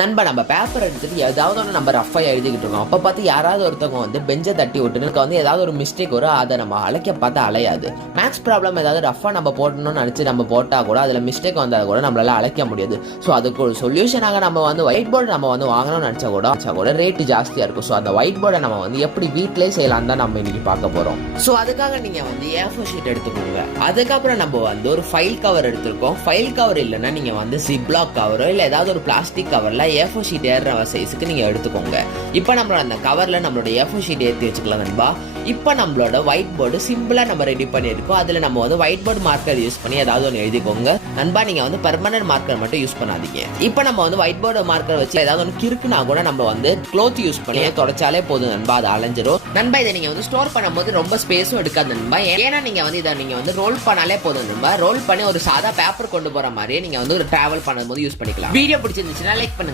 நண்பா நம்ம பேப்பர் எடுத்துட்டு ஏதாவது ஒன்று நம்ம ரஃபா எழுதிக்கிட்டு இருக்கோம். அப்போ பார்த்து யாராவது ஒருத்தவங்க வந்து பெஞ்சை தட்டி விட்டுன்னு வந்து ஏதாவது ஒரு மிஸ்டேக் வரும். அதை நம்ம அழைக்க பார்த்தா அலையாது. மேக்ஸ் ப்ராப்ளம் ஏதாவது ரஃபா நம்ம போடணும்னு நினச்சி நம்ம போட்டால் கூட அதில் மிஸ்டேக் வந்தால் கூட நம்மளால அழைக்க முடியாது. ஸோ அதுக்கு ஒரு சொல்யூஷனாக நம்ம வந்து ஒயிட் போர்டு நம்ம வந்து வாங்கணும்னு நினச்சா கூட ரேட்டு ஜாஸ்தியாக இருக்கும். ஸோ அந்த ஒயிட் போர்டை நம்ம வந்து எப்படி வீட்டிலே செய்யலாம் தான் நம்ம இன்னைக்கு பார்க்க போகிறோம். ஸோ அதுக்காக நீங்கள் வந்து A4 ஷீட் எடுத்துக்கோங்க. அதுக்கப்புறம் நம்ம வந்து ஒரு ஃபைல் கவர் எடுத்துருக்கோம். ஃபைல் கவர் இல்லைன்னா நீங்கள் வந்து ஜிப்லாக் கவரோ இல்லை ஏதாவது ஒரு பிளாஸ்டிக் கவரில் A4 ஷீட் ஏறுற சைஸுக்கு நீங்கள் எடுத்துக்கோங்க. இப்போ நம்மளோட அந்த கவரில் நம்மளோட A4 ஷீட் ஏற்றி வச்சுக்கலாம் நண்பா. இப்போ நம்மளோட ஒயிட் போர்டு சிம்பிளாக நம்ம ரெடி பண்ணியிருக்கோம். அதில் நம்ம வந்து ஒயிட் போர்டு மார்க்கர் யூஸ் பண்ணி ஏதாவது ஒன்று எழுதிக்கோங்க நண்பா. நீங்கள் வந்து பெர்மனன்ட் மார்க்கர் மட்டும் யூஸ் பண்ணாதீங்க. இப்போ நம்ம வந்து ஒயிட் போர்டு மார்க்கர் வச்சு ஏதாவது ஒன்று கிறுக்குனா கூட நம்ம வந்து க்ளோத் யூஸ் பண்ணி தொடச்சாலே போதும் நண்பா, அது அலைஞ்சிரும் நண்பா. இதை நீங்கள் வந்து ஸ்டோர் பண்ணும்போது ரொம்ப ஸ்பேஸும் எடுக்காது நண்பா. ஏன்னா நீங்கள் வந்து இதை நீங்கள் வந்து ரோல் பண்ணாலே போதும் நண்பா. ரோல் பண்ணி ஒரு சாதா பேப்பர் கொண்டு போகிற மாதிரியே நீங்கள் வந்து ஒரு டிராவல் பண்ணும்போது யூஸ் பண்ணிக்கலாம். வீடியோ பிடிச்சிருந்துச்சுன்னா லைக் பண்ணுங்க.